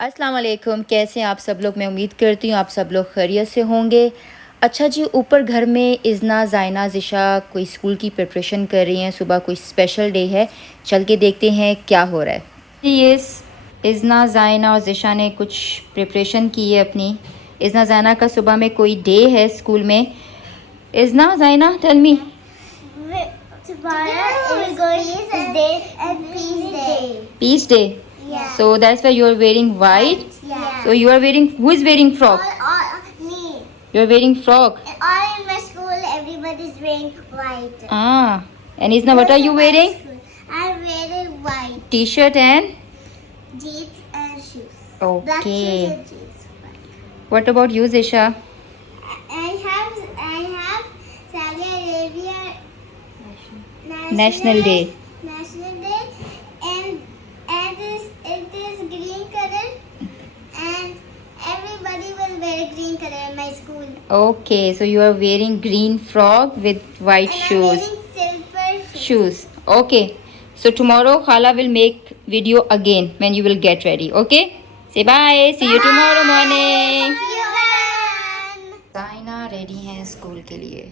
अस्सलाम वालेकुम, कैसे हैं आप सब लोग। मैं उम्मीद करती हूँ आप सब लोग खैरियत से होंगे। अच्छा जी, ऊपर घर में इज़ना, ज़ाइना, ज़िशा कोई स्कूल की प्रिपरेशन कर रही हैं। सुबह कोई स्पेशल डे है, चल के देखते हैं क्या हो रहा है। ये इज़ना, ज़ाइना और ज़िशा ने कुछ प्रिपरेशन की है अपनी। इज़ना ज़ाइना का सुबह में कोई डे है स्कूल में। इज़ना ज़ाइना, tell me. Tomorrow is Peace Day and Peace Day. Peace Day. Yeah. So that's why you are wearing white. Yeah. So you are wearing, who is wearing frock? Me. You are wearing frock. All in my school, everybody is wearing white. Ah, and Isna, what are you wearing? I'm wearing white. T-shirt and? Jeans and shoes. Black Okay. shoes and jeans. What about you, Zisha? I have Saudi Arabia National Day. National Day, and it is green color, and everybody will wear green color in my school. Okay, so you are wearing green frock with white And I'm shoes. wearing silver Shoes. Okay. So tomorrow Khala will make video again when you will get ready. Okay? Say bye. See you tomorrow morning. See you again. Zaina ready है school के लिए.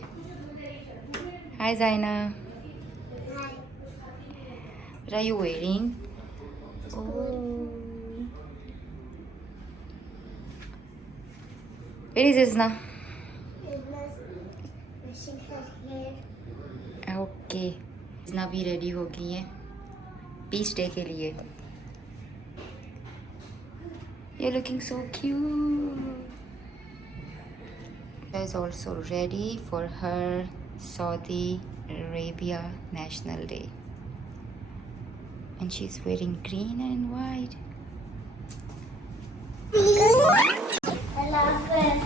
Hi Zaina. What are you wearing? Oh. Where is Isna? Washing her hair. Okay. Isna भी ready हो गई है piece day के लिए. You're looking so cute. She is also ready for her Saudi Arabia National Day. And she's wearing green and white. I love it.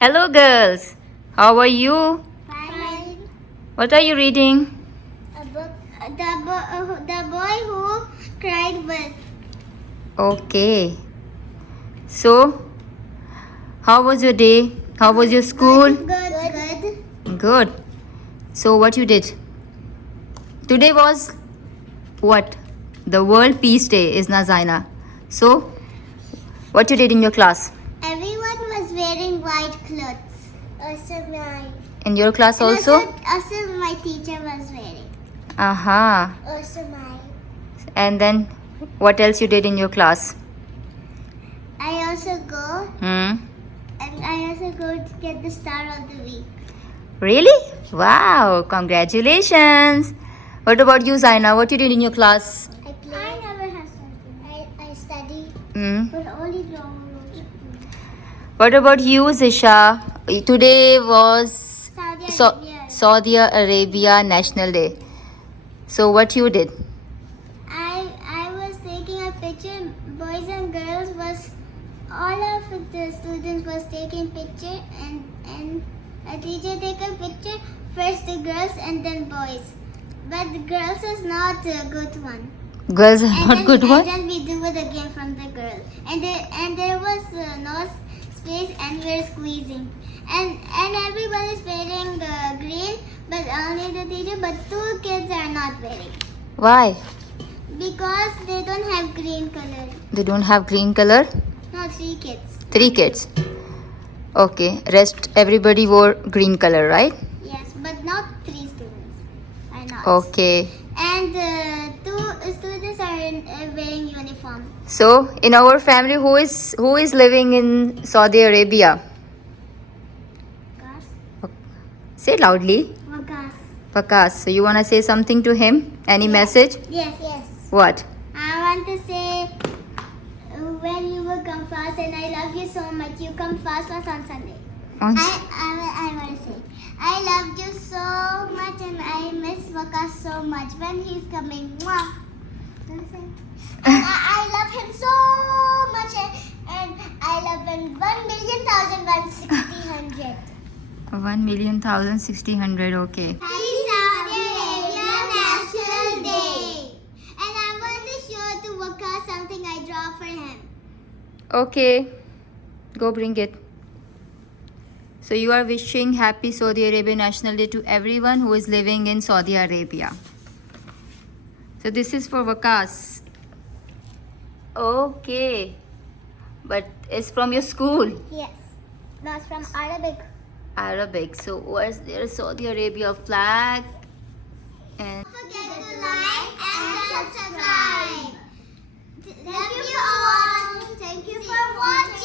Hello girls. How are you? Fine. What are you reading? A book. The boy who cried with. Okay. So, how was your day? How was your school? Good. Good. So, what you did? Today was what? The World Peace Day is Zaina. So, what you did in your class? Everyone was wearing white clothes. Also my. In your class And also? also my teacher was wearing. Aha. Also my. And then, what else you did in your class? I also go Hmm. and I also go to get the star of the week. Really? Wow. Congratulations. What about you, Zaina? What you did in your class? I play. I never have study. I study, Hmm. but only long. What about you, Zisha? Today was Saudi Arabia National Day. So what you did? I was taking a picture. Boys and girls was all of the students was taking picture, and a teacher take a picture first the girls and then boys, but the girls was not a good one. Girls are And not then, good and one? then we do it again from the girl, and there was no space, and we're squeezing, and everybody is wearing green, but only the teacher. But two kids are not wearing Why? because they don't have green color. They don't have green color? No, three kids. 3 kids. Okay. Rest everybody wore green color, right? Yes, but not three students. Are not. Okay. And two students are wearing uniform. So in our family, who is living in Saudi Arabia? Wakas. Say loudly. Wakas. Pakas. So you wanna say something to him? Any message? Yes. Yes. What? I want to say when you will come fast, and I love you so much. You come fast on Sunday. On I want to say I loved you so much, and I miss Wakas so much when he's coming. Mwah. And I love him so much, and I love him 1,000,000,160,100. 1,000,000,60,100. Okay. Happy Saudi Arabia National Day. And I want to show to Wakas something I draw for him. Okay. Go bring it. So you are wishing happy Saudi Arabia National Day to everyone who is living in Saudi Arabia. So this is for Wakas. Okay. But it's from your school. Yes. That's from Arabic. Arabic. So where's there Saudi Arabia flag? And Don't forget to like and subscribe. Thank you for watching.